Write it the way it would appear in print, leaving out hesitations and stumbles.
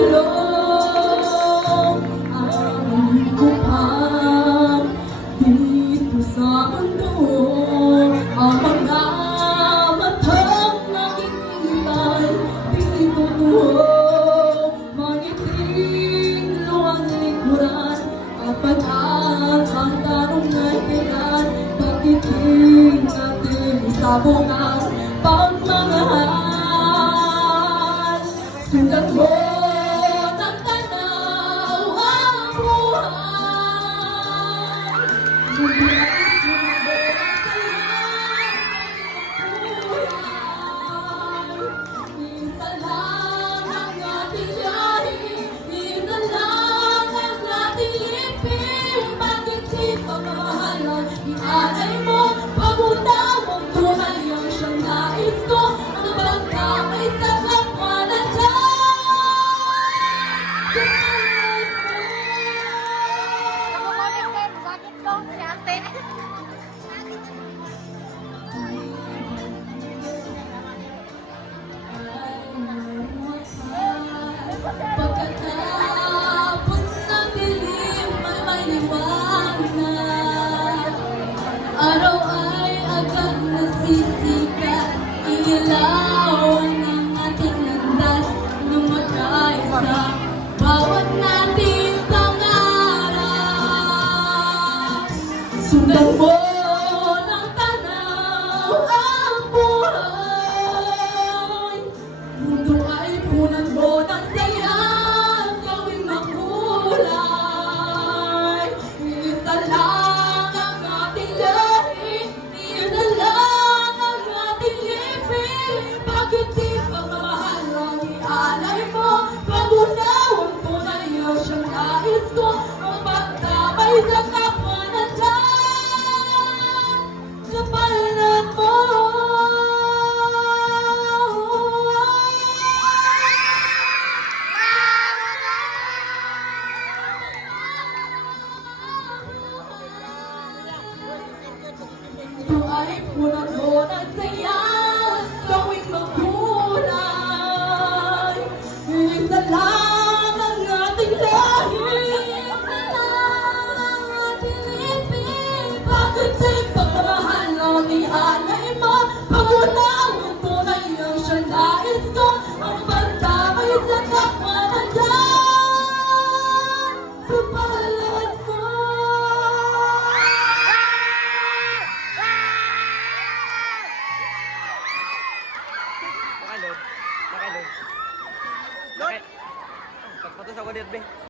makulong ang kupang dito sa mundo. Ang mga matang nakikita'y di totoo, mangiting luwang likuran at pag-asang tanong na kailan pakiting natin sabong ang pagmamahal. Sundan mo ng tanaw ang buhay. Buhay, sundan isa lang ang ating lahi, isa lang ang ating lipin. Bakit di pagmamahalan ialay mo? Pag-unawang tunay ang siyang nais ko. Ang pagkamay sa kapwa na pagkatapos ng dilim ay may liwanag. Araw ay agad nasisikat, ilaw ng ating landas, lumakay sa bawat nating pangarap. Sundan mo ng tanaw ang buhay. Mundo ay punan mo ng saya, gawing makulay. Isa lang ang ating lahi, isa lang ang ating lipin. Bakit di pagmamahal ang ialay mo? Pag-unawang tunay ang siyang nais ko. Ang pagkamay sa kapwa na dyan sa palanan mo. Ito ay punan mo ng saya, gawing makulay. Isa lang ang ating lahi, isa lang ang ating lipin. Bakit di pagmamahal ang ialay mo? Pag-unawang tunay ang siyang nais ko. Ang pagkamay sa kapwa na dyan sa palanan mo. Nakalod. Nakalod. Nakalod. Pagpatos ako dito, be.